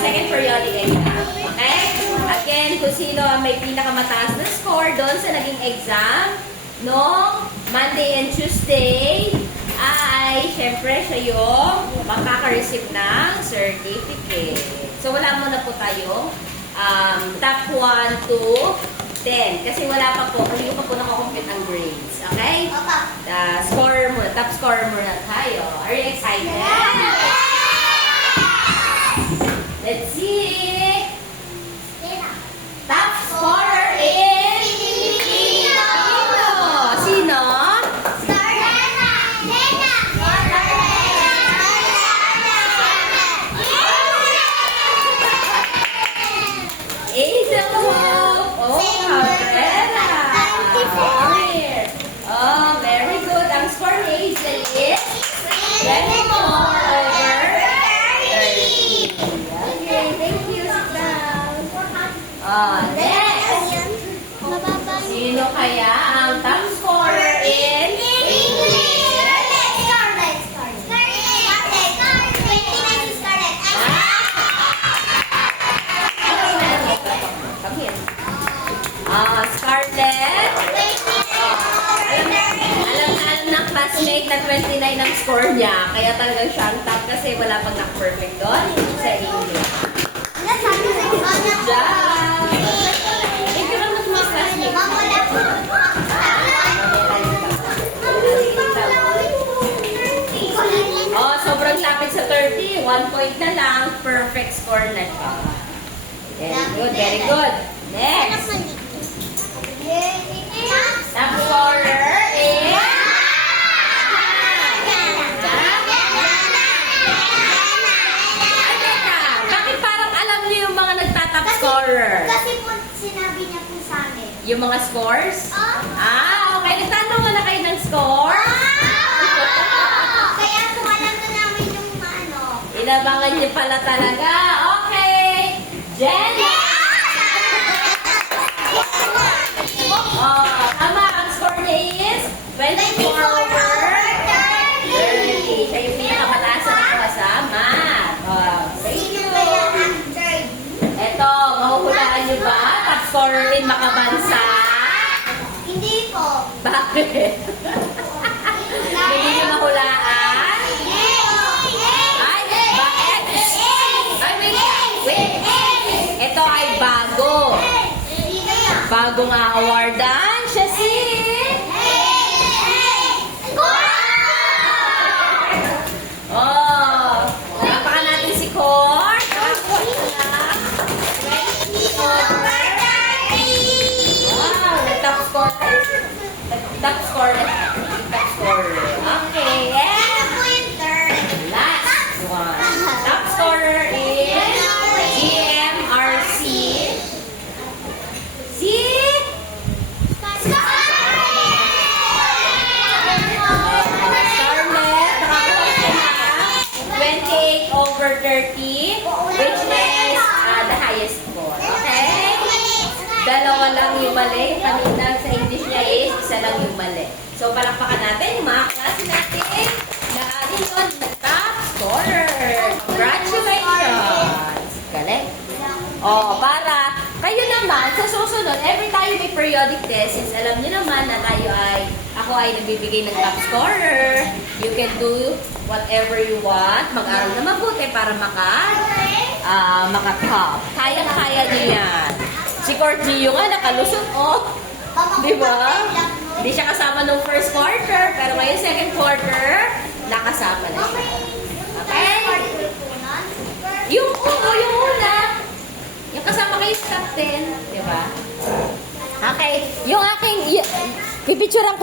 second periodic exam. Okay? Again, kung sino ang may pinakamataas na score doon sa naging exam, no? Monday and Tuesday, ay, syempre, siya yung makaka-receive ng certificate. So, wala muna po tayo top 1 to 10. Kasi wala pa po, hindi pa po nakakompute ang grades. Okay? Scorer muna, top scorer muna tayo. Are you excited? Let's see. Top scorer is Filipino. Sino? Hazel Hope. Oh, Cabrera. Oh, very good. Ang score ni Hazel is 24 over 30. Okay, thank you. Sit down. Next. Sino kaya ang top scorer in English? Come here. Scarlett. Alam ng classmate na 29 ang score niya. Kaya talagang siya ang top kasi wala pang na-perfect doon sa English. Good job! Thank you very much, classmate. Oh, sobrang lapit sa 30. 1 point na lang. Perfect score na siya. Very good, very good. Next. Top scorer is... Bakit parang alam niyo yung mga nagtatop scorer? Kasi po, sinabi niya po sa amin. Yung mga scores? Okay. Nagtanong mo na kayo ng score? Kaya po alam na namin yung ano. Inabangan niyo pala talaga. Okay. Jenny! Tama. Ang score niya is 24 over 30. Siya yung pinakamataas na nakuha sa math. Thank you. Eto, mahuhulaan niyo ba? Top scorer in Makabansa? Hindi po. Bakit? Hindi niyo mahulaan? Ay, bakit? Ay, wait. Ito ay bago. Bagong awardan. Siya si... Oh, napakan natin si Cor. Wow, top score. Top score. Top score. Okay, and last one. Top scorer is GMRC. Si... Scarlett, nakakuha siya na 28 over 30, which is the highest score. Okay? Dalawa lang yung mali. Kanina sa English niya is isa lang yung mali. So, palakpakan natin yung mga klase natin na atin yun nag-top scorer. Congratulations! Galing. Para kayo naman, sa susunod, every time may periodic test, since alam niyo naman na ako ay nagbibigay ng top scorer, you can do whatever you want, mag-aral na mabuti para maka-top. Kaya-kaya niyo yan. Si Courtney nga nakalusot, di ba? Hindi siya kasama nung first quarter, pero ngayon second quarter, nakasama na siya. Okay? Yung una. Yung kasama kayo sa top 10, di ba? Okay. Yung aking, pipicturean ko